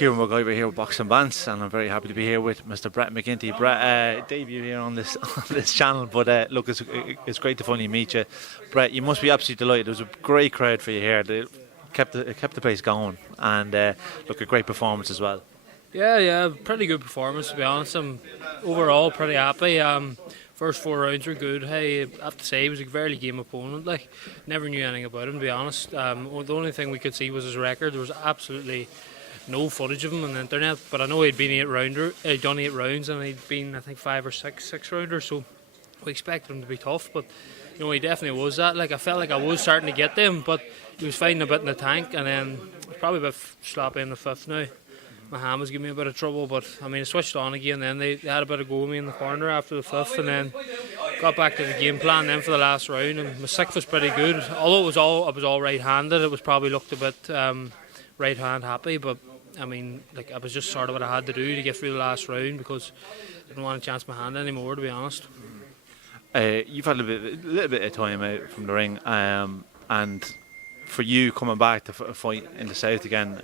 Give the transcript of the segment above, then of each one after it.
Kieran McGiver here with Boxing Bants, and I'm very happy to be here with Mr. Brett McGinty. Brett, debut here on this on this channel, but look, it's great to finally meet you. Brett, you must be absolutely delighted. There was a great crowd for you here. They kept the place going, and look, a great performance as well. Yeah, pretty good performance to be honest. I'm overall pretty happy. First 4 rounds were good. Hey, I have to say he was a very game opponent. Like, never knew anything about him to be honest. The only thing we could see was his record. There was absolutely no footage of him on the internet, but I know he'd been he'd done 8 rounds, and he'd been I think 5 or 6 rounders. So we expected him to be tough, but you know he definitely was that. Like I felt like I was starting to get them, but he was fighting a bit in the tank, and then probably a bit sloppy in the 5th now. My hand was giving me a bit of trouble, but I mean, I switched on again. Then they had a bit of go with me in the corner after the 5th, and then got back to the game plan then for the last round. And my 6th was pretty good, although I was all right-handed. It was probably looked a bit right hand happy, but I mean, like I was just sort of what I had to do to get through the last round because I didn't want to chance my hand anymore, to be honest. You've had a little bit of time out from the ring, and for you coming back to fight in the South again,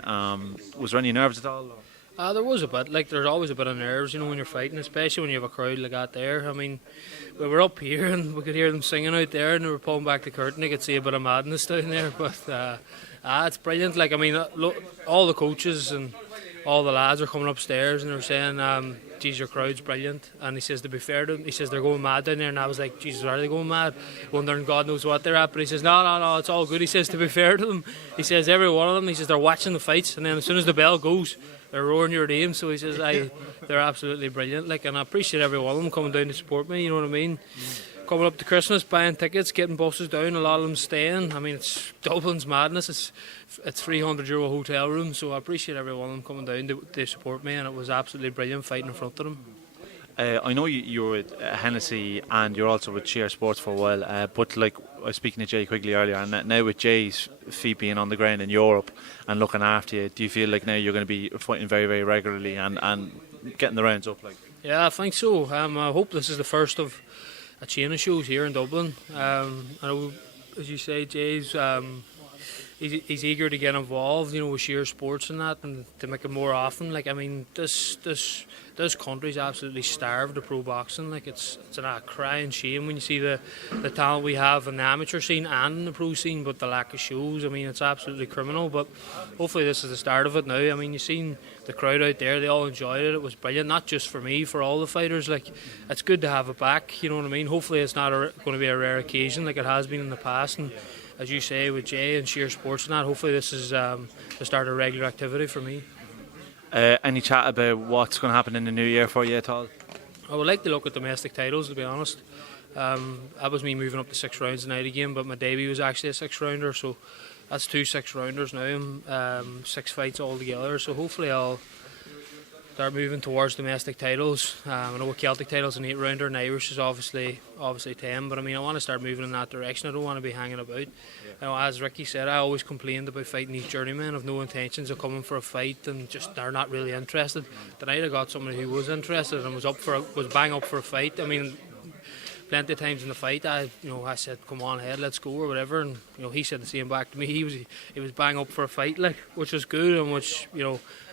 was there any nerves at all? There was a bit. Like, there's always a bit of nerves, you know, when you're fighting, especially when you have a crowd like that there. I mean, we were up here and we could hear them singing out there, and they were pulling back the curtain. You could see a bit of madness down there, but it's brilliant. Like, I mean, all the coaches and all the lads are coming upstairs and they're saying, geez, your crowd's brilliant. And he says, to be fair to them, he says they're going mad down there. And I was like, Jesus, are they going mad? Wondering God knows what they're at. But he says, no, it's all good. He says, to be fair to them, he says, every one of them, he says, they're watching the fights. And then as soon as the bell goes, they're roaring your name. So he says, they're absolutely brilliant. Like, and I appreciate every one of them coming down to support me, you know what I mean? Coming up to Christmas, buying tickets, getting buses down, a lot of them staying. I mean, it's Dublin's madness. It's €300 hotel room, so I appreciate every one of them coming down to support me, and it was absolutely brilliant fighting in front of them. I know you were with Hennessy and you're also with Sheer Sports for a while, but like I was speaking to Jay Quigley earlier, and now with Jay's feet being on the ground in Europe and looking after you, do you feel like now you're going to be fighting very, very regularly and getting the rounds up? Like, yeah, I think so. I hope this is the first of a chain of shows here in Dublin. I know, as you say, Jay's he's eager to get involved, you know, with Sheer Sports and that, and to make it more often. Like, I mean, this country's absolutely starved of pro boxing. Like, it's a crying shame when you see the talent we have in the amateur scene and in the pro scene, but the lack of shows. I mean, it's absolutely criminal. But hopefully this is the start of it now. I mean, you've seen the crowd out there; they all enjoyed it. It was brilliant, not just for me, for all the fighters. Like, it's good to have it back. You know what I mean? Hopefully it's not going to be a rare occasion like it has been in the past. And as you say, with Jay and Sheer Sports and that, hopefully this is the start of regular activity for me. Any chat about what's going to happen in the new year for you at all? I would like to look at domestic titles, to be honest. That was me moving up to 6 rounds tonight again, but my debut was actually a 6-rounder, so that's 2 6-rounders now, 6 fights altogether. So hopefully I'll start moving towards domestic titles. I know with Celtic titles an 8-rounder, and Irish is obviously 10, but I mean, I want to start moving in that direction. I don't want to be hanging about. You know, as Ricky said, I always complained about fighting these journeymen of no intentions of coming for a fight and just they're not really interested. Tonight I got somebody who was interested and was bang up for a fight. I mean, plenty of times in the fight, I said, come on ahead, let's go or whatever, and he said the same back to me. He was bang up for a fight, like, which was good, and which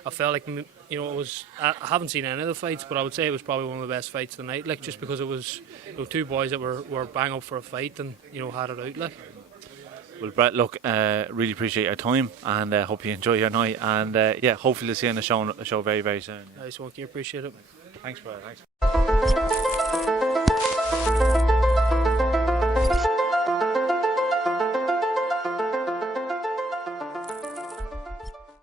I felt like it was. I haven't seen any of the fights, but I would say it was probably one of the best fights of the night, like, just because it was 2 boys that were bang up for a fight and had it out, like. Well, Brett, look, really appreciate your time, and hope you enjoy your night, and hopefully see you on the show very, very soon. Nice one, you appreciate it. Thanks, Brett. Thanks.